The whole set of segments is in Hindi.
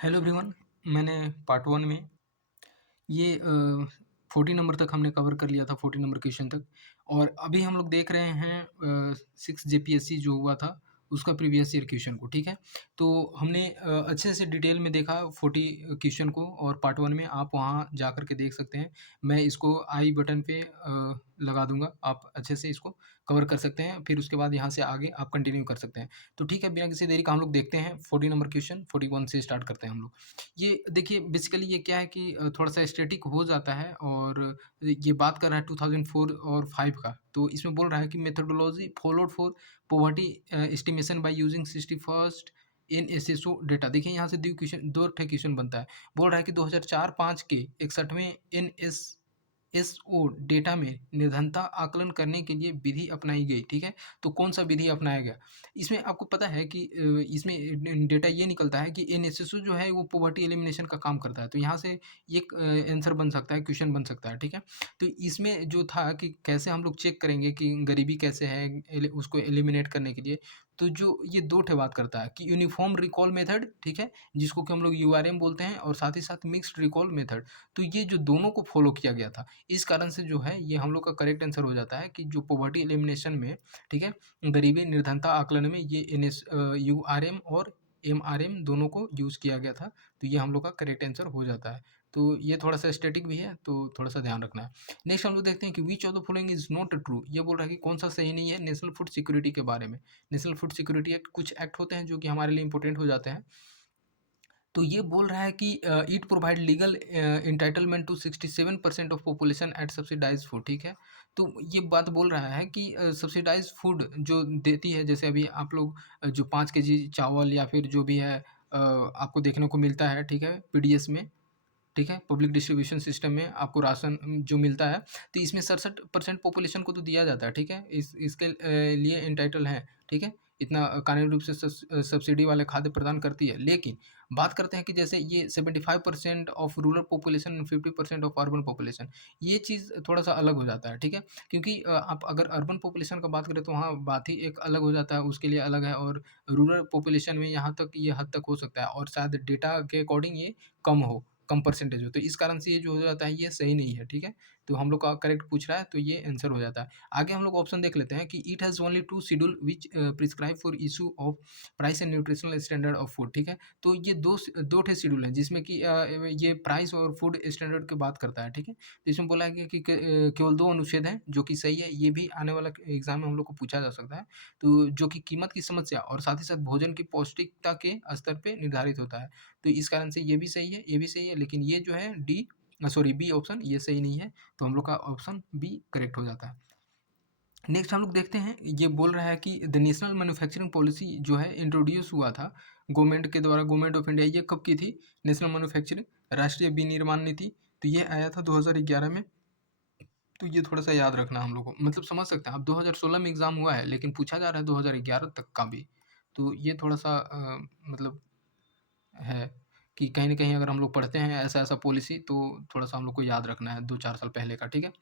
Hello everyone. मैंने पार्ट 1 में ये 40 नंबर तक हमने कवर कर लिया था, 40 नंबर क्वेश्चन तक। और अभी हम लोग देख रहे हैं 6 जेपीएससी जो हुआ था उसका प्रीवियस ईयर क्वेश्चन को, ठीक है। तो हमने अच्छे से डिटेल में देखा 40 क्वेश्चन को, और पार्ट 1 में आप वहाँ जा कर के देख सकते हैं। मैं इसको आई बटन पे लगा दूंगा, आप अच्छे से इसको कवर कर सकते हैं। फिर उसके बाद यहाँ से आगे आप कंटिन्यू कर सकते हैं। तो ठीक है, बिना किसी देरी का हम लोग देखते हैं 40 नंबर क्वेश्चन। 41 से स्टार्ट करते हैं हम लोग। ये देखिए, बेसिकली ये क्या है कि थोड़ा-सा स्टैटिक हो जाता है, और ये बात कर रहा है 2004 और 5 का। तो इसमें बोल रहा है कि methodology followed for poverty estimation by using 61st NSSO data. देखिए यहाँ से 2 ठे क्वेश्चन बनता है। बोल रहा है कि 2004-5 के 61वें एनएसएसओ डेटा में निर्धनता आकलन करने के लिए विधि अपनाई गई, ठीक है? तो कौन-सा विधि अपनाया गया? इसमें आपको पता है कि इसमें डेटा ये निकलता है कि एनएसएसओ जो है वो पॉवर्टी एलिमिनेशन का काम करता है। तो यहाँ से ये एक आंसर बन सकता है, क्वेश्चन बन सकता है, ठीक है। तो इसमें जो था कि कैसे हम लोग चेक करेंगे कि गरीबी कैसे है उसको एलिमिनेट करने के लिए। तो जो ये दो ठे बात करता है कि यूनिफॉर्म रिकॉल मेथड, ठीक है, जिसको कि हम लोग यूआरएम बोलते हैं, और साथ ही साथ मिक्स्ड रिकॉल मेथड। तो ये जो दोनों को फॉलो किया गया था, इस कारण से जो है ये हम लोग का करेक्ट आंसर हो जाता है कि जो पॉवर्टी एलिमिनेशन में, ठीक है, गरीबी निर्धनता आकलन में ये यूआरएम और एमआरएम दोनों को यूज़ किया गया था। तो ये हम लोग का करेक्ट आंसर हो जाता है। तो ये थोड़ा-सा स्टैटिक भी है, तो थोड़ा-सा ध्यान रखना है। नेक्स्ट हम लोग देखते हैं कि which of the following is not true. ये बोल रहा है कि कौन-सा सही नहीं है नेशनल फूड सिक्योरिटी के बारे में। नेशनल फूड सिक्योरिटी एक्ट, कुछ एक्ट होते हैं जो कि हमारे लिए इंपॉर्टेंट हो जाते हैं। तो ये बोल रहा है कि it provide legal entitlement to 67% of population at subsidised food, ठीक है। तो ये बात बोल रहा है कि सब्सिडाइज्ड फूड जो देती है, जैसे अभी आप लोग जो 5 केजी चावल या फिर जो भी है आपको देखने को मिलता है, ठीक है, पीडीएस में, ठीक है, पब्लिक डिस्ट्रीब्यूशन सिस्टम में आपको राशन जो मिलता है, तो इसमें 67% पॉपुलेशन को तो दिया जाता है, ठीक है। इसके लिए एंटाइटल हैं, ठीक है। इतना कानूनी रूप से सब्सिडी वाले खाद्य प्रदान करती है। लेकिन बात करते हैं कि जैसे ये 75% of rural population and 50% of urban population, ये चीज़ थोड़ा-सा अलग हो जाता है, ठीक है। क्योंकि आप अगर अर्बन पॉपुलेशन का बात करें तो वहाँ बात ही एक अलग हो जाता है, उसके लिए अलग है, और रूरल पॉपुलेशन में यहाँ तक ये हद तक हो सकता है, और शायद डेटा के अकॉर्डिंग ये कम हो, कम परसेंटेज हो। तो इस कारण से ये जो हो जाता है ये सही नहीं है, ठीक है। तो हम लोग का करेक्ट पूछ रहा है, तो ये आंसर हो जाता है। आगे हम लोग ऑप्शन देख लेते हैं कि it has only 2 schedule which prescribe for issue of price and nutritional standard of food, ठीक है। तो ये 2 ठे शेड्यूल हैं जिसमें कि ये प्राइस और फूड स्टैंडर्ड की बात करता है, ठीक है। तो इसमें बोला है कि केवल 2 अनुच्छेद हैं जो कि सही है। ये भी आने वाला एग्ज़ाम में हम लोग को पूछा जा सकता है। तो जो कि कीमत की समस्या और साथ ही साथ भोजन की पौष्टिकता के स्तर पे निर्धारित होता है। तो इस कारण से ये भी सही है, ये भी सही है, लेकिन ये जो है सॉरी बी ऑप्शन ये सही नहीं है। तो हम लोग का ऑप्शन बी करेक्ट हो जाता है। नेक्स्ट हम लोग देखते हैं, ये बोल रहा है कि द नेशनल मैन्युफैक्चरिंग पॉलिसी जो है इंट्रोड्यूस हुआ था गवर्नमेंट के द्वारा, गवर्नमेंट ऑफ इंडिया, ये कब की थी? नेशनल मैन्युफैक्चरिंग राष्ट्रीय विनिर्माण नीति। तो ये आया था 2011 में। तो ये थोड़ा-सा याद रखना हम लोग को, मतलब समझ सकते हैं आप। 2016 में एग्ज़ाम हुआ है, लेकिन पूछा जा रहा है 2011 तक का भी। तो ये थोड़ा-सा मतलब है कि कहीं न कहीं अगर हम लोग पढ़ते हैं ऐसा-ऐसा पॉलिसी, तो थोड़ा-सा हम लोग को याद रखना है 2-4 साल पहले का, ठीक है?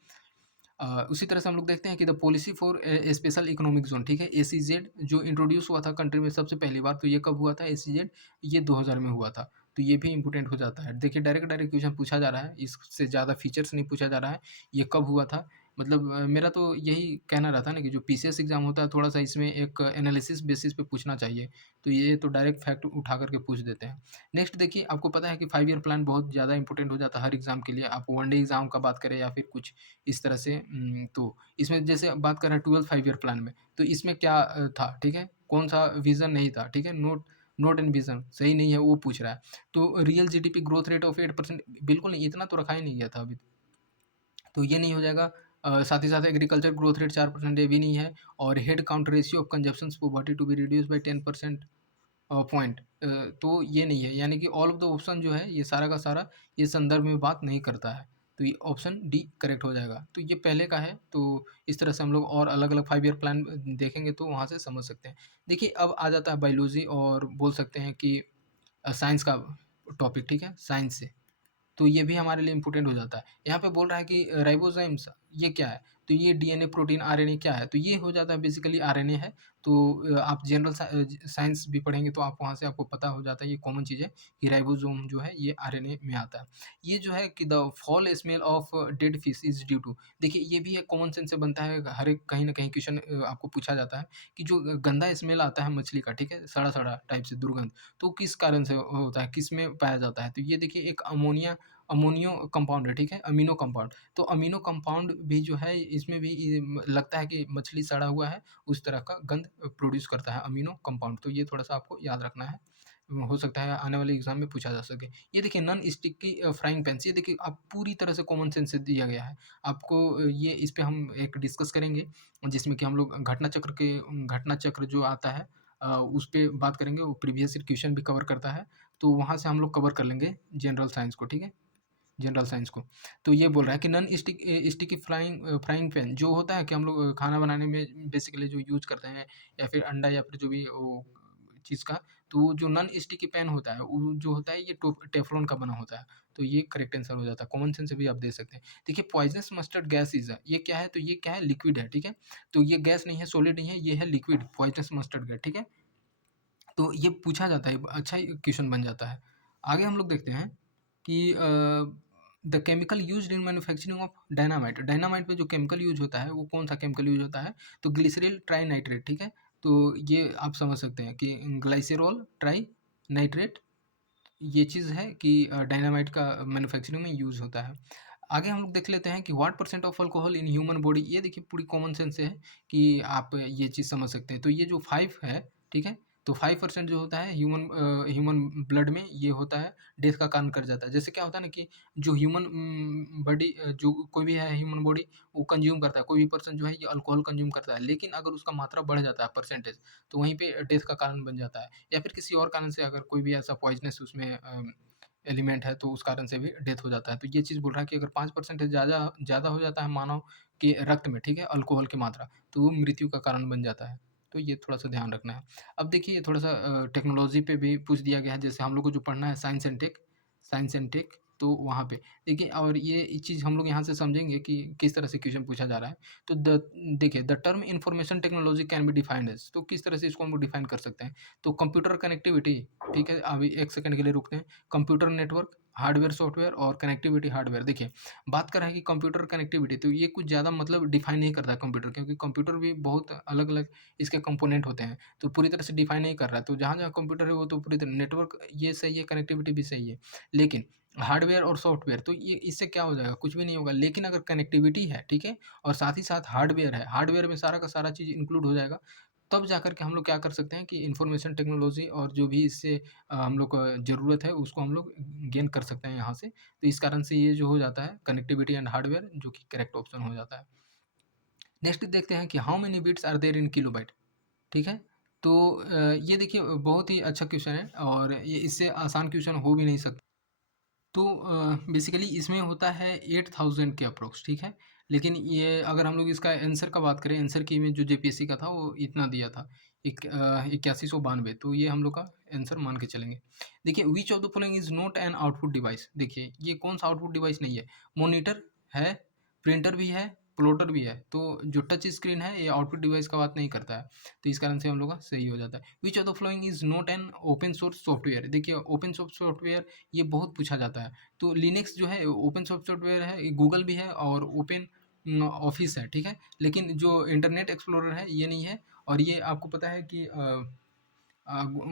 उसी तरह से हम लोग देखते हैं कि the policy for special economic zone, ठीक है, एसीजेड, जो इंट्रोड्यूस हुआ था कंट्री में सबसे पहली बार। तो ये कब हुआ था एसीजेड? ये 2000 में हुआ था। तो ये भी इम्पोर्टेंट हो जाता है। देखिए, डायरेक्ट क्वेश्चन पूछा जा रहा है, इससे ज़्यादा फीचर्स नहीं पूछा जा रहा है। ये कब हुआ था? मतलब मेरा तो यही कहना रहता है ना कि जो पीसीएस एग्ज़ाम होता है, थोड़ा-सा इसमें एक एनालिसिस बेसिस पे पूछना चाहिए। तो ये तो डायरेक्ट फैक्ट उठा कर के पूछ देते हैं। नेक्स्ट देखिए, आपको पता है कि 5 ईयर प्लान बहुत ज़्यादा इंपॉर्टेंट हो जाता है हर एग्ज़ाम के लिए। आप वन डे एग्ज़ाम का बात करें या फिर कुछ इस तरह से, तो इसमें जैसे बात कर रहे हैं 12 5 ईयर प्लान में, तो इसमें क्या था, ठीक है? कौन-सा विज़न नहीं था, ठीक है? नोट नोट एंड विज़न सही नहीं है, वो पूछ रहा है। तो real GDP growth rate of 8%, बिल्कुल नहीं, इतना तो रखा ही नहीं गया था अभी। तो ये नहीं हो जाएगा। साथ ही साथ एग्रीकल्चर ग्रोथ रेट 4%, ये भी नहीं है। और head count ratio of consumptions poverty to be reduced by 10% point, तो ये नहीं है। यानी कि ऑल ऑफ द ऑप्शन जो है ये सारा का सारा ये संदर्भ में बात नहीं करता है। तो ये ऑप्शन डी करेक्ट हो जाएगा। तो ये पहले का है। तो इस तरह से हम लोग और अलग-अलग 5 ईयर प्लान देखेंगे तो वहाँ से समझ सकते हैं। देखिए, अब आ जाता है बायोलॉजी, और बोल सकते हैं कि साइंस का टॉपिक, ठीक है? साइंस से। तो ये भी हमारे लिए इम्पोर्टेंट हो जाता है। यहाँ पे बोल रहा है कि राइबोसोम्स ये क्या है? तो ये डीएनए, प्रोटीन, आरएनए क्या है? तो ये हो जाता है बेसिकली आरएनए है। तो आप जनरल साइंस भी पढ़ेंगे तो आप वहाँ से आपको पता हो जाता है, ये कॉमन चीज़ है कि राइबोसोम जो है ये आरएनए में आता है। ये जो है कि the foul smell of dead fish is due to, देखिए ये भी एक कॉमन सेंस से बनता है, हर एक कहीं न कहीं क्वेश्चन आपको पूछा जाता है कि जो गंदा स्मेल आता है मछली का, ठीक है? सड़ा-सड़ा टाइप से दुर्गंध, तो किस कारण से होता है, किसमें पाया जाता है? तो ये देखिए एक अमोनियो कंपाउंड है, ठीक है? Amino compound. तो अमीनो कंपाउंड भी जो है इसमें भी लगता है कि मछली सड़ा हुआ है, उस तरह का गंध प्रोड्यूस करता है अमीनो कंपाउंड। तो ये थोड़ा-सा आपको याद रखना है। हो सकता है आने वाले एग्ज़ाम में पूछा जा सके। ये देखिए नॉन स्टिकी फ्राइंग पैन्स, ये देखिए आप पूरी तरह से कॉमन सेंस से दिया गया है। आपको ये इस पे हम एक डिस्कस करेंगे, जिसमें कि हम लोग घटना चक्र जो आता है उस पे बात करेंगे। वो प्रीवियस ईयर क्वेश्चन भी कवर करता है, तो वहाँ से हम लोग कवर कर लेंगे जनरल साइंस को, ठीक है? जनरल साइंस को। तो ये बोल रहा है कि नॉन स्टिकी फ्राइंग पैन जो होता है कि हम लोग खाना बनाने में बेसिकली जो यूज़ करते हैं, या फिर अंडा या फिर जो भी वो चीज़ का, तो जो नॉन स्टिकी पैन होता है, वो जो होता है ये टेफ्लॉन का बना होता है। तो ये करेक्ट आंसर हो जाता है। कॉमन सेंस से भी आप दे सकते हैं। देखिए पॉइज़नस मस्टर्ड गैस ये क्या है? तो ये क्या है? लिक्विड है, ठीक है? तो ये गैस नहीं है, सॉलिड नहीं है, ये है लिक्विड पॉइज़नस मस्टर्ड गैस, ठीक है? तो ये पूछा जाता है, अच्छा ही क्वेश्चन बन जाता है। आगे हम लोग देखते हैं कि the chemical used in manufacturing of dynamite, dynamite में जो केमिकल यूज़ होता है, वो कौन-सा केमिकल यूज़ होता है? तो ग्लिसरॉल ट्राइनाइट्रेट, ठीक है? तो ये आप समझ सकते हैं कि ग्लाइसेरॉल ट्राइनाइट्रेट ये चीज़ है कि डायनामाइट का मैन्युफैक्चरिंग में यूज़ होता है। आगे हम लोग देख लेते हैं कि what percent of alcohol in human body, ये देखिए पूरी कॉमन सेंस से है कि आप ये चीज़ समझ सकते हैं। तो ये जो 5 है, ठीक है? तो 5% जो होता है ह्यूमन ब्लड में, ये होता है डेथ का कारण कर जाता है। जैसे क्या होता है ना कि जो ह्यूमन बॉडी जो कोई भी है ह्यूमन बॉडी, वो कंज़्यूम करता है, कोई भी पर्सन जो है ये अल्कोहल कंज़्यूम करता है। लेकिन अगर उसका मात्रा बढ़ जाता है परसेंटेज, तो वहीं पे डेथ का कारण बन जाता है। या फिर किसी और कारण से अगर कोई भी ऐसा पॉइज़नस उसमें एलिमेंट है, तो उस कारण से भी डेथ हो जाता है। तो ये चीज़ बोल रहा है कि अगर 5% ज़्यादा ज़्यादा हो जाता है मानव के रक्त में, ठीक है, अल्कोहल की मात्रा, तो वो मृत्यु का कारण बन जाता है। तो ये थोड़ा-सा ध्यान रखना है। अब देखिए थोड़ा-सा टेक्नोलॉजी पे भी पूछ दिया गया है, जैसे हम लोग को जो पढ़ना है साइंस एंड टेक, तो वहाँ पे देखिए, और ये चीज़ हम लोग यहाँ से समझेंगे कि किस तरह से क्वेश्चन पूछा जा रहा है। तो देखिए the term information technology can be defined as, तो किस तरह से इसको हम लोग डिफाइन कर सकते हैं? तो कंप्यूटर कनेक्टिविटी, ठीक है? अभी 1 सेकंड के लिए रुकते हैं। कंप्यूटर नेटवर्क, हार्डवेयर, सॉफ्टवेयर और कनेक्टिविटी हार्डवेयर। देखिए, बात कर रहा है कि कंप्यूटर कनेक्टिविटी, तो ये कुछ ज़्यादा मतलब डिफाइन नहीं करता है कंप्यूटर, क्योंकि कंप्यूटर भी बहुत अलग-अलग इसके कंपोनेंट होते हैं, तो पूरी तरह से डिफाइन नहीं कर रहा है। तो जहाँ-जहाँ कंप्यूटर है, वो तो पूरी तरह नेटवर्क ये सही है, कनेक्टिविटी भी सही है। लेकिन हार्डवेयर और सॉफ्टवेयर, तो ये इससे क्या हो जाएगा? कुछ भी नहीं होगा। लेकिन अगर कनेक्टिविटी है, ठीक है? और साथ ही साथ हार्डवेयर है, हार्डवेयर में सारा का सारा चीज़ इंक्लूड हो जाएगा, तब जाकर के हम लोग क्या कर सकते हैं कि इन्फॉर्मेशन टेक्नोलॉजी और जो भी इससे हम लोग को ज़रूरत है, उसको हम लोग गेन कर सकते हैं यहाँ से। तो इस कारण से ये जो हो जाता है कनेक्टिविटी एंड हार्डवेयर, जो कि करेक्ट ऑप्शन हो जाता है। नेक्स्ट देखते हैं कि how many bits are there in kilobyte, ठीक है? तो ये देखिए बहुत ही अच्छा क्वेश्चन है, और ये इससे आसान क्वेश्चन हो भी नहीं सकता। तो बेसिकली इसमें होता है 8000 के अप्रॉक्स, ठीक है? लेकिन ये अगर हम लोग इसका आंसर का बात करें, आंसर की में जो जेपीएससी का था वो इतना दिया था, 8192, तो ये हम लोग का आंसर मान के चलेंगे। देखिए which of the following is not an output device, देखिए ये कौन-सा आउटपुट डिवाइस नहीं है? मॉनिटर है, प्रिंटर भी है, प्लॉटर भी है, तो जो टच स्क्रीन है ये आउटपुट डिवाइस का बात नहीं करता है। तो इस कारण से हम लोग का सही हो जाता है। Which of the following is not an open source software, देखिए ओपन सोर्स सॉफ्टवेयर ये बहुत पूछा जाता है। तो लिनक्स जो है ओपन सोर्स सॉफ्टवेयर है, गूगल भी है और ओपन ऑफिस है, ठीक है? लेकिन जो इंटरनेट एक्सप्लोरर है ये नहीं है, और ये आपको पता है कि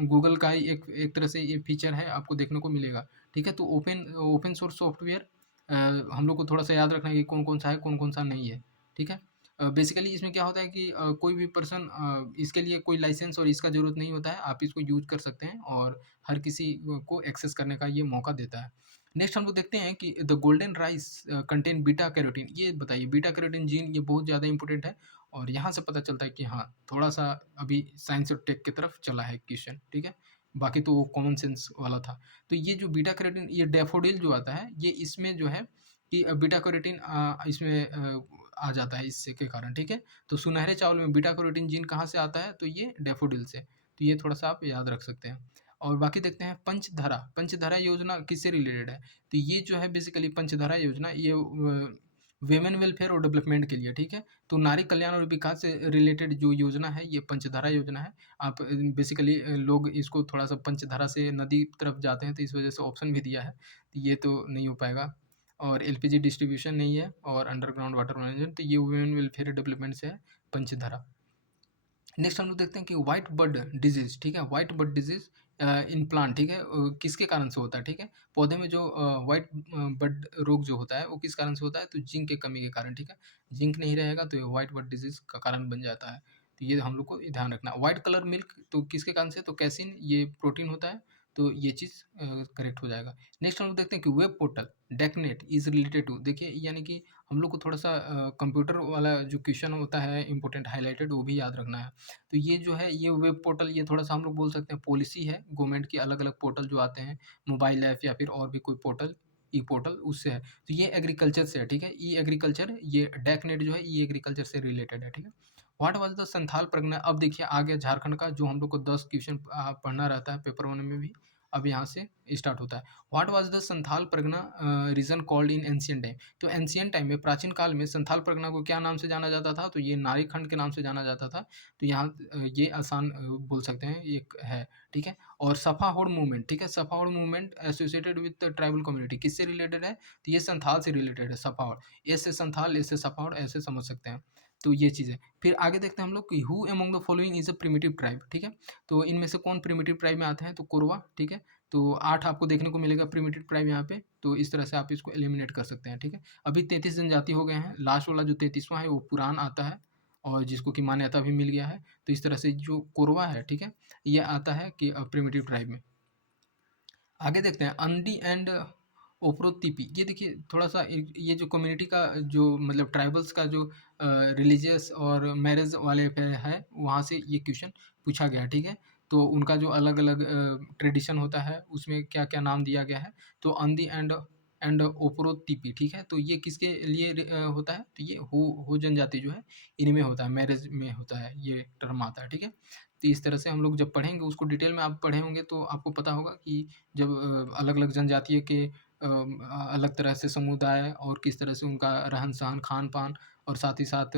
गूगल का ही एक एक तरह से ये फीचर है, आपको देखने को मिलेगा, ठीक है? तो ओपन ओपन सोर्स सॉफ्टवेयर हम लोग को थोड़ा सा याद रखना है कि कौन कौन सा है, कौन कौन सा नहीं है, ठीक है? बेसिकली इसमें क्या होता है कि कोई भी पर्सन इसके लिए कोई लाइसेंस और इसका ज़रूरत नहीं होता है, आप इसको यूज़ कर सकते हैं, और हर किसी को एक्सेस करने का ये मौका देता है। नेक्स्ट हम लोग देखते हैं कि the golden rice contain beta carotene, ये बताइए बीटा कैरोटीन जीन ये बहुत ज़्यादा इंपॉर्टेंट है, और यहाँ से पता चलता है कि हाँ, थोड़ा-सा अभी साइंस और टेक की तरफ चला है क्वेश्चन, ठीक है? बाकी तो वो कॉमन सेंस वाला था। तो ये जो बीटा कैरोटीन, ये डैफोडिल जो आता है, ये इसमें जो है कि बीटा कैरोटीन इसमें आ जाता है इससे के कारण, ठीक है? तो सुनहरे चावल में बीटा कैरोटीन जीन कहाँ से आता है? तो ये डैफोडिल से। तो ये थोड़ा-सा आप याद रख सकते हैं। और बाकी देखते हैं पंचधारा, पंचधारा योजना किससे रिलेटेड है? तो ये जो है बेसिकली पंचधारा योजना, ये वेमेन वेलफेयर और डेवलपमेंट के लिए, ठीक है। तो नारी कल्याण और विकास से रिलेटेड जो योजना है ये पंचधारा योजना है। आप बेसिकली लोग इसको थोड़ा-सा पंचधारा से नदी तरफ जाते हैं तो इस वजह से ऑप्शन भी दिया है। ये तो नहीं हो पाएगा और एलपीजी डिस्ट्रीब्यूशन नहीं है और अंडरग्राउंड वाटर मैनेजमेंट, तो ये वुमेन वेलफेयर डेवलपमेंट से है पंचधारा। नेक्स्ट हम लोग देखते हैं कि व्हाइट बड डिजीज, ठीक है। White bud disease in plant, ठीक है, किसके कारण से होता है, ठीक है। पौधे में जो व्हाइट बड रोग जो होता है वो किस कारण से होता है, तो जिंक की कमी के कारण, ठीक है। जिंक नहीं रहेगा तो ये व्हाइट बड डिजीज का कारण बन जाता है। तो ये हम लोग को ध्यान रखना। व्हाइट कलर मिल्क तो किसके कारण से, तो कैसिन, ये प्रोटीन होता है, तो ये चीज़ करेक्ट हो जाएगा। नेक्स्ट हम लोग देखते हैं कि web portal DakNet is related to, देखिए यानी कि हम लोग को थोड़ा-सा कंप्यूटर वाला जो क्वेश्चन होता है इम्पोर्टेंट हाइलाइटेड, वो भी याद रखना है। तो ये जो है ये वेब पोर्टल, ये थोड़ा-सा हम लोग बोल सकते हैं पॉलिसी है, गवर्नमेंट की अलग-अलग पोर्टल जो आते हैं, मोबाइल ऐप या फिर और भी कोई पोर्टल, ई पोर्टल उससे है। तो ये एग्रीकल्चर से है, ठीक है। ई एग्रीकल्चर, ये डेकनेट जो है ई एग्रीकल्चर से रिलेटेड है, ठीक है। What was the Santhal Pargana, अब देखिए आ गया झारखंड का, जो हम लोग को 10 क्वेश्चन पढ़ना रहता है पेपर 1 में भी, अब यहाँ से स्टार्ट होता है। What was the Santhal Pargana reason called in ancient time, तो एंशिएंट टाइम में, प्राचीन काल में संथाल परगना को क्या नाम से जाना जाता था, तो ये नारीखंड के नाम से जाना जाता था। तो यहाँ ये आसान बोल सकते हैं एक है, ठीक है। और सफाहोड़ मूवमेंट, ठीक है, Safahor movement associated with tribal community, किससे रिलेटेड है, तो ये संथाल से रिलेटेड है। सफाहोड़, एस से संथाल, एस से सफाहोड़, ऐसे समझ सकते हैं। तो ये चीज़ है। फिर आगे देखते हैं हम लोग कि who among the following is a primitive tribe, ठीक है। तो इनमें से कौन प्रिमिटिव ट्राइब में आते हैं, तो कोरवा, ठीक है। तो 8 आपको देखने को मिलेगा प्रिमिटिव ट्राइब यहाँ पे, तो इस तरह से आप इसको एलिमिनेट कर सकते हैं, ठीक है। अभी 33 जनजाति हो गए हैं, लास्ट वाला जो 33वां है वो पुराण आता है और जिसको कि मान्यता भी मिल गया है। तो इस तरह से जो कोरवा है, ठीक है, ये आता है कि प्रिमिटिव ट्राइब में। आगे देखते हैं अंडी एंड ओप्रोतिपी, ये देखिए थोड़ा-सा ये जो कम्युनिटी का जो मतलब ट्राइबल्स का जो रिलीजियस और मैरिज वाले पे है, वहाँ से ये क्वेश्चन पूछा गया है, ठीक है। तो उनका जो अलग-अलग ट्रेडिशन होता है, उसमें क्या-क्या नाम दिया गया है, तो अंदी एंड ओप्रोतिपी, ठीक है। तो ये किसके लिए होता है, तो ये हो जनजाति जो है, इनमें होता है, मैरिज में होता है, ये टर्म आता है, ठीक है। तो इस तरह से हम लोग जब पढ़ेंगे उसको डिटेल में आप पढ़े होंगे तो आपको पता होगा कि जब अलग-अलग जनजातीय के अलग तरह से समुदाय और किस तरह से उनका रहन-सहन, खान-पान और साथ ही साथ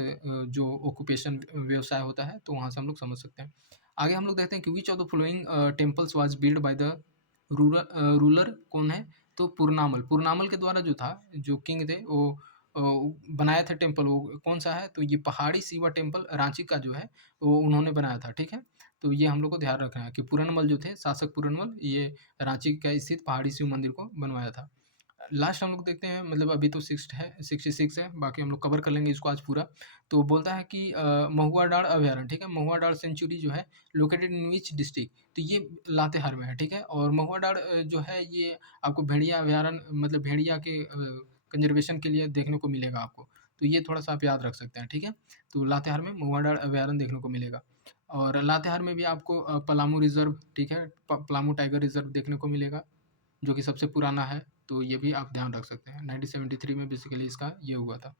जो ऑक्यूपेशन व्यवसाय होता है, तो वहाँ से हम लोग समझ सकते हैं। आगे हम लोग देखते हैं कि which of the following temples was build by the ruler कौन है? तो पुरनामल, पुरनामल के द्वारा जो था, जो किंग थे वो बनाया था टेम्पल, वो कौन-सा है? तो ये पहाड़ी शिवा टेम्पल रांची का जो है, वो उन्होंने बनाया था, ठीक है? तो ये हम लोग को ध्यान रखना है कि पुरनमल जो थे, शासक पुरनमल, ये रांची का स्थित पहाड़ी शिव मंदिर को बनवाया था। लास्ट हम लोग देखते हैं, मतलब अभी तो 66 है, बाकी हम लोग कवर कर लेंगे इसको आज पूरा। तो बोलता है कि महुआ डाँड़ अभयारण्य, ठीक है? महुआ डाँड़ सेंचुरी जो है लोकेटेड इन व्हिच डिस्ट्रिक्ट? तो ये लातेहार में है, ठीक है? और महुआ डाँड़ जो है ये आपको भेड़िया अभयारण्य, मतलब भेड़िया के कंज़र्वेशन के लिए देखने को मिलेगा आपको। तो ये थोड़ा-सा आप याद रख सकते हैं, ठीक है? तो लातेहार में महुआ डाँड़ अभयारण्य देखने को मिलेगा। और लातेहार में भी आपको पलामू रिज़र्व, ठीक है? पलामू टाइगर रिज़र्व देखने को मिलेगा, जो कि सबसे पुराना है, तो ये भी आप ध्यान रख सकते हैं। 1973 में बेसिकली इसका ये हुआ था।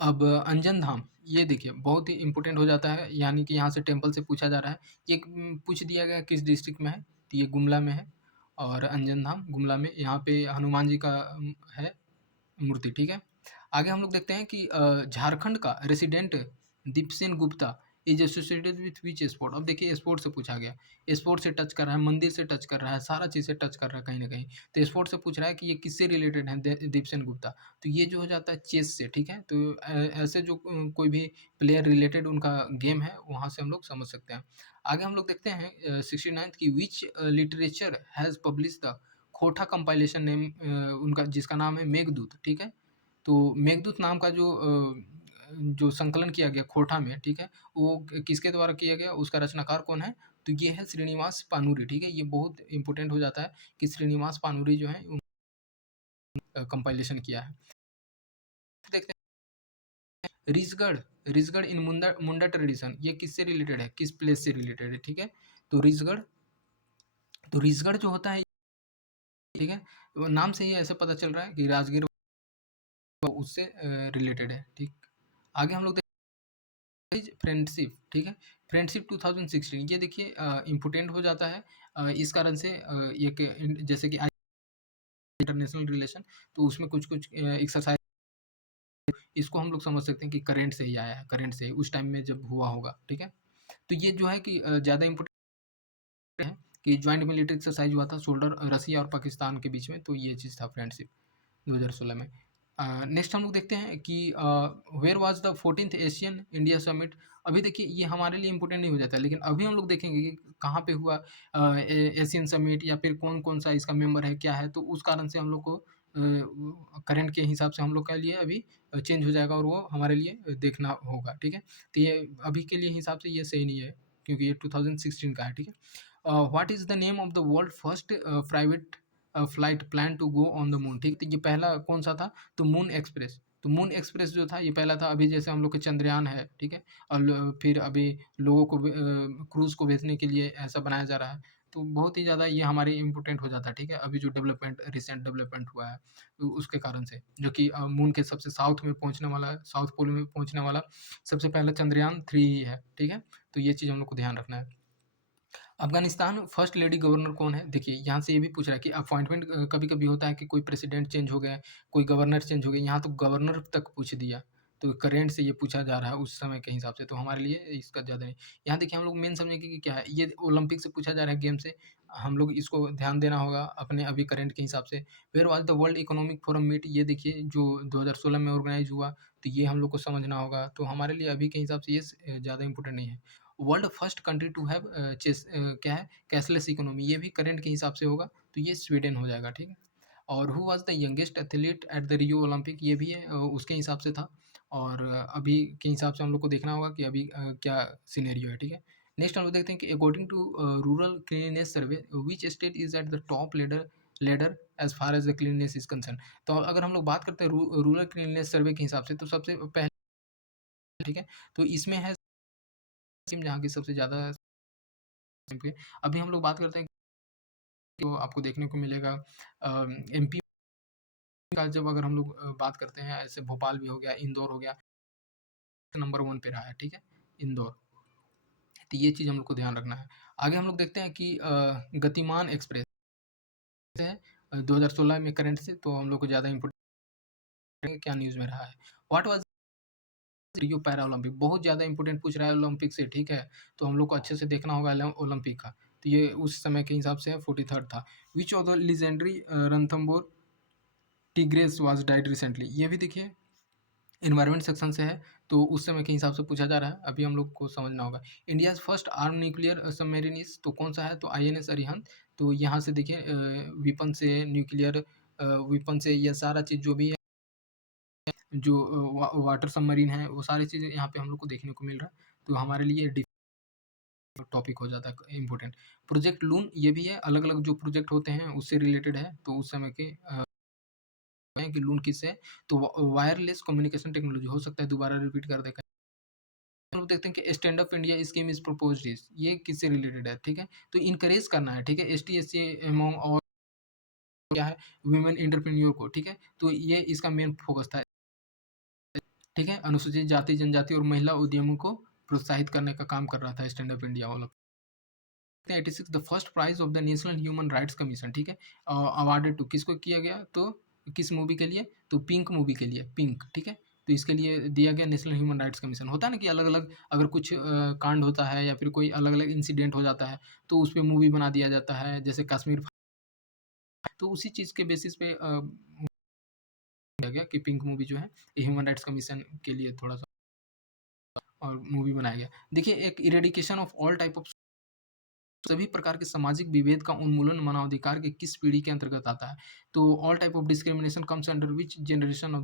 अब अंजन धाम, ये देखिए बहुत ही इम्पोर्टेंट हो जाता है, यानी कि यहाँ से टेम्पल से पूछा जा रहा है। ये पूछ दिया गया किस डिस्ट्रिक्ट में है, तो ये गुमला में है और अंजन धाम गुमला में, यहाँ पे हनुमान जी का है मूर्ति, ठीक है। आगे हम लोग देखते हैं कि झारखंड का resident Deepsen Gupta is associated with which sport, अब देखिए स्पोर्ट से पूछा गया, स्पोर्ट से टच कर रहा है, मंदिर से टच कर रहा है, सारा चीज़ से टच कर रहा है कहीं ना कहीं। तो स्पोर्ट से पूछ रहा है कि ये किससे रिलेटेड है, दीपसेन गुप्ता, तो ये जो हो जाता है चेस से, ठीक है। तो ऐसे जो कोई भी प्लेयर रिलेटेड उनका गेम है, वहाँ से हम लोग समझ सकते हैं। आगे हम लोग देखते हैं 69th की विच लिटरेचर हैज़ पब्लिश द खोटा कंपाइलेशन नेम, उनका जिसका नाम है मेघदूत, ठीक है। तो मेघदूत नाम का जो संकलन किया गया खोटा में, ठीक है, वो किसके द्वारा किया गया, उसका रचनाकार कौन है, तो ये है श्रीनिवास पानूरी, ठीक है। ये बहुत इंपॉर्टेंट हो जाता है कि श्रीनिवास पानूरी जो है कंपाइलेशन किया है। देखते हैं रिजगढ़, रिजगढ़ इन मुंडा मुंडा ट्रेडिशन, ये किससे रिलेटेड है, किस प्लेस से रिलेटेड है, ठीक है। तो रिजगढ़, तो रिजगढ़ जो होता है, ठीक है, वो नाम से ही ऐसा पता चल रहा है कि राजगीर उससे रिलेटेड है, ठीक। आगे हम लोग फ्रेंडशिप, ठीक है, फ्रेंडशिप 2016, ये देखिए इम्पोर्टेंट हो जाता है इस कारण से, जैसे कि इंटरनेशनल रिलेशन, तो उसमें कुछ कुछ एक्सरसाइज इसको हम लोग समझ सकते हैं कि करंट से ही आया है, करंट से ही उस टाइम में जब हुआ होगा, ठीक है? तो ये जो है कि ज़्यादा इम्पोर्टेंट है कि जॉइंट मिलिट्री एक्सरसाइज हुआ था शोल्डर रसिया और पाकिस्तान के बीच में, तो ये चीज़ था फ्रेंडशिप 2016 में। नेक्स्ट हम लोग देखते हैं कि where was the 14th ASEAN India summit. अभी देखिए ये हमारे लिए इम्पोर्टेंट नहीं हो जाता है, लेकिन अभी हम लोग देखेंगे कि कहाँ पे हुआ एशियन समिट, या फिर कौन कौन सा इसका मेंबर है, क्या है, तो उस कारण से हम लोग को करंट के हिसाब से हम लोग के लिए अभी चेंज हो जाएगा, और वो हमारे लिए देखना होगा, ठीक है? तो ये अभी के लिए हिसाब से ये सही नहीं है, क्योंकि ये 2016 का है, ठीक है? What is the name of the world first private flight plan to go on the moon, ठीक? तो ये पहला कौन सा था? तो मून एक्सप्रेस। तो मून एक्सप्रेस जो था ये पहला था। अभी जैसे हम लोग के चंद्रयान है, ठीक है? और फिर अभी लोगों को क्रूज़ को भेजने के लिए ऐसा बनाया जा रहा है, तो बहुत ही ज़्यादा ये हमारे इम्पोर्टेंट हो जाता है, ठीक है? अभी जो डेवलपमेंट रिसेंट डेवलपमेंट हुआ है, तो उसके कारण से, जो कि मून के सबसे साउथ में पहुँचने वाला, साउथ पोल में पहुँचने वाला सबसे पहला चंद्रयान 3 ही है, ठीक है? तो ये चीज़ हम लोग को ध्यान रखना है। अफ़गानिस्तान फर्स्ट लेडी गवर्नर कौन है? देखिए, यहाँ से ये भी पूछ रहा है कि अपॉइंटमेंट कभी-कभी होता है कि कोई प्रेसिडेंट चेंज हो गया, कोई गवर्नर चेंज हो गया, यहाँ तो गवर्नर तक पूछ दिया। तो करंट से ये पूछा जा रहा है उस समय के हिसाब से, तो हमारे लिए इसका ज़्यादा नहीं। यहाँ देखिए हम लोग मेन समझेंगे कि क्या है, ये ओलंपिक से पूछा जा रहा है, गेम से। हम लोग इसको ध्यान देना होगा अपने अभी करंट के हिसाब से। Where was the world economic forum meet, ये देखिए जो 2016 में ऑर्गेनाइज़ हुआ, तो ये हम लोग को समझना होगा। तो हमारे लिए अभी के हिसाब से ये ज़्यादा इम्पोर्टेंट नहीं है। World first country to have क्या है, कैशलेस इकोनॉमी, ये भी करंट के हिसाब से होगा, तो ये स्वीडन हो जाएगा, ठीक है? और who was the youngest athlete at the Rio Olympic, ये भी है उसके हिसाब से था। और अभी के हिसाब से हम लोग को देखना होगा कि अभी क्या सिनेरियो है, ठीक है? नेक्स्ट हम लोग देखते हैं कि according to rural cleanliness survey which state is at the top ladder as far as the cleanliness is concern. तो अगर हम लोग बात करते हैं रूरल क्लीनलीनेस सर्वे के हिसाब से, तो सबसे पहले, ठीक है, तो इसमें है सिक्किम, जहाँ की सबसे ज़्यादा पे। अभी हम लोग बात करते हैं, तो आपको देखने को मिलेगा एमपी का, जब अगर हम लोग बात करते हैं, ऐसे भोपाल भी हो गया, इंदौर हो गया, नंबर 1 पे रहा है, ठीक है? इंदौर। तो ये चीज़ हम लोग को ध्यान रखना है। आगे हम लोग देखते हैं कि गतिमान एक्सप्रेस है 2016 में करंट से, तो हम लोग को ज़्यादा इम्पोर्टेंट क्या न्यूज़ में रहा है। What was Rio para Olympic, बहुत ज़्यादा इम्पोर्टेंट पूछ रहा है ओलंपिक से, ठीक है? तो हम लोग को अच्छे से देखना होगा ओलंपिक का। तो ये उस समय के हिसाब से 43rd था। Which of the legendary Ranthambore tigress was died recently, ये भी देखिए एनवायरनमेंट सेक्शन से है, तो उस समय के हिसाब से पूछा जा रहा है, अभी हम लोग को समझना होगा। India's first arm nuclear submarine is, तो कौन सा है? तो आईएनएस अरिहंत। तो यहाँ से देखिए वेपन से, न्यूक्लियर वेपन से, ये सारा चीज़ जो भी है, जो वाटर सबमरीन है, वो सारी चीज़ें यहाँ पे हम लोग को देखने को मिल रहा है, तो हमारे लिए टॉपिक हो जाता है इम्पोर्टेंट। प्रोजेक्ट लून, ये भी है, अलग-अलग जो प्रोजेक्ट होते हैं उससे रिलेटेड है, तो उस समय के हैं कि लून किससे है? तो वायरलेस कम्युनिकेशन टेक्नोलॉजी, हो सकता है दोबारा रिपीट कर दें। हम लोग देखते हैं कि stand up India scheme is proposed is, ये किससे रिलेटेड है, ठीक है? तो इनकरेज करना है, ठीक है? एसटी, एससी एमंग और क्या है, वुमेन एंटरप्रेन्योर को, ठीक है? तो ये इसका मेन फोकस था, ठीक है? अनुसूचित जाति, जनजाति और महिला उद्यमों को प्रोत्साहित करने का काम कर रहा था स्टैंड अप इंडिया वाला। 86 the first prize of the national human rights commission, ठीक है? अवार्डेड टू, किसको किया गया? तो किस मूवी के लिए? तो पिंक मूवी के लिए, पिंक, ठीक है? तो इसके लिए दिया गया नेशनल ह्यूमन राइट्स कमीशन। होता है ना कि अलग-अलग अगर कुछ कांड होता है, या फिर कोई अलग-अलग इंसिडेंट हो जाता है, तो उस पे मूवी बना दिया जाता है, जैसे कश्मीर तो उसी चीज़ के बेसिस पे किया गया कि पिंक मूवी जो है, ये ह्यूमन राइट्स कमीशन के लिए थोड़ा-सा और मूवी बनाया गया। देखिए, एक eradication of all type of, सभी प्रकार के सामाजिक विभेद का उन्मूलन मानवाधिकार के किस पीढ़ी के अंतर्गत आता है? तो all type of discrimination comes under which generation of,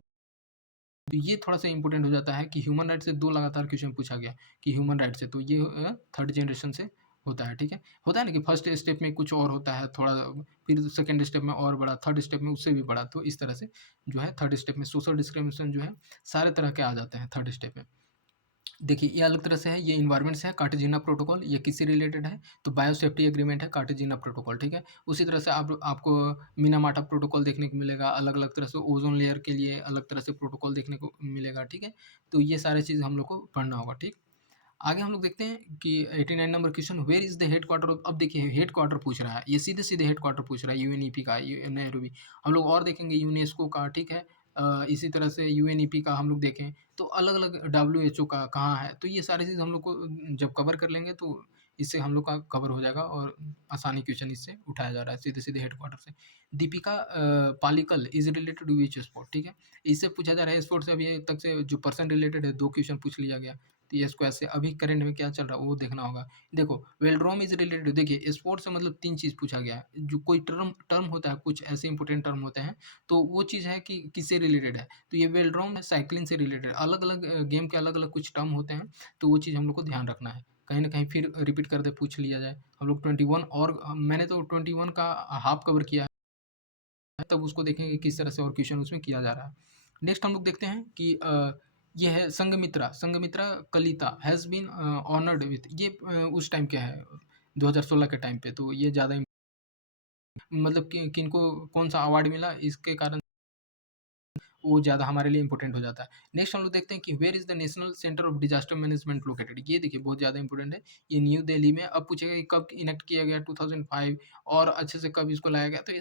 तो ये थोड़ा-सा इम्पोर्टेंट हो जाता है कि ह्यूमन राइट से 2 लगातार क्वेश्चन पूछा गया कि ह्यूमन राइट से, तो ये थर्ड जनरेशन से होता है, ठीक है? होता है ना कि फर्स्ट स्टेप में कुछ और होता है थोड़ा, फिर सेकंड स्टेप में और बड़ा, थर्ड स्टेप में उससे भी बड़ा, तो इस तरह से जो है थर्ड स्टेप में सोशल डिस्क्रिमिनेशन जो है, सारे तरह के आ जाते हैं थर्ड स्टेप में। देखिए, ये अलग तरह से है, ये एनवायरनमेंट से है, कार्टेजिना प्रोटोकॉल, ये किससे रिलेटेड है? तो बायोसेफ्टी एग्रीमेंट है कार्टेजिना प्रोटोकॉल, ठीक है? उसी तरह से आप आपको मिनामाटा प्रोटोकॉल देखने को मिलेगा, अलग-अलग तरह से ओज़ोन लेयर के लिए अलग तरह से प्रोटोकॉल देखने को मिलेगा, ठीक है? तो ये सारी चीज़ हम लोग को पढ़ना होगा, ठीक? आगे हम लोग देखते हैं कि 89 number question, where is the headquarter of, अब देखिए हेडक्वार्टर पूछ रहा है, ये सीधे-सीधे हेडक्वार्टर पूछ रहा है यूएनईपी का, यू नैरोबी। हम लोग और देखेंगे यूनेस्को का, ठीक है? इसी तरह से यूएनईपी का हम लोग देखें तो अलग-अलग डब्ल्यूएचओ का कहाँ है, तो ये सारी चीज़ हम लोग को जब कवर कर लेंगे तो इससे हम लोग का कवर हो जाएगा और आसानी क्वेश्चन इससे उठाया जा रहा है सीधे-सीधे हेडक्वार्टर से। Deepika Pallikal is related to which sport? ठीक है, इससे पूछा जा रहा है स्पोर्ट से अभी तक से जो पर्सन रिलेटेड है 2 क्वेश्चन पूछ लिया गया। तो ये इसको ऐसे अभी करंट में क्या चल रहा है वो देखना होगा। देखो वेलोड्रोम इज़ रिलेटेड देखिए स्पोर्ट्स से मतलब 3 चीज़ पूछा गया है। जो कोई टर्म टर्म होता है, कुछ ऐसे इंपॉर्टेंट टर्म होते हैं, तो वो चीज़ है कि किससे रिलेटेड है। तो ये वेलोड्रोम है साइक्लिंग से रिलेटेड अलग-अलग गेम के अलग-अलग कुछ टर्म होते हैं, तो वो चीज़ हम लोग को ध्यान रखना है। कहीं न कहीं फिर रिपीट कर दे पूछ लिया जाए। हम लोग 21 और मैंने तो 21 का हाफ कवर किया है, तब उसको देखेंगे किस तरह से और क्वेश्चन उसमें किया जा रहा है। नेक्स्ट हम लोग देखते हैं कि ये है Sanghamitra Kalita has been honoured with ये उस टाइम क्या है 2016 के टाइम पे, तो ये ज़्यादा मतलब कि किनको कौन-सा अवार्ड मिला इसके कारण वो ज़्यादा हमारे लिए इम्पोर्टेंट हो जाता है। नेक्स्ट हम लोग देखते हैं कि where is the national centre of disaster management located? ये देखिए बहुत ज़्यादा इम्पोर्टेंट है। ये न्यू दिल्ली में अब पूछेगा कि कब इनेक्ट किया गया 2005 और अच्छे से कब इसको लाया गया? तो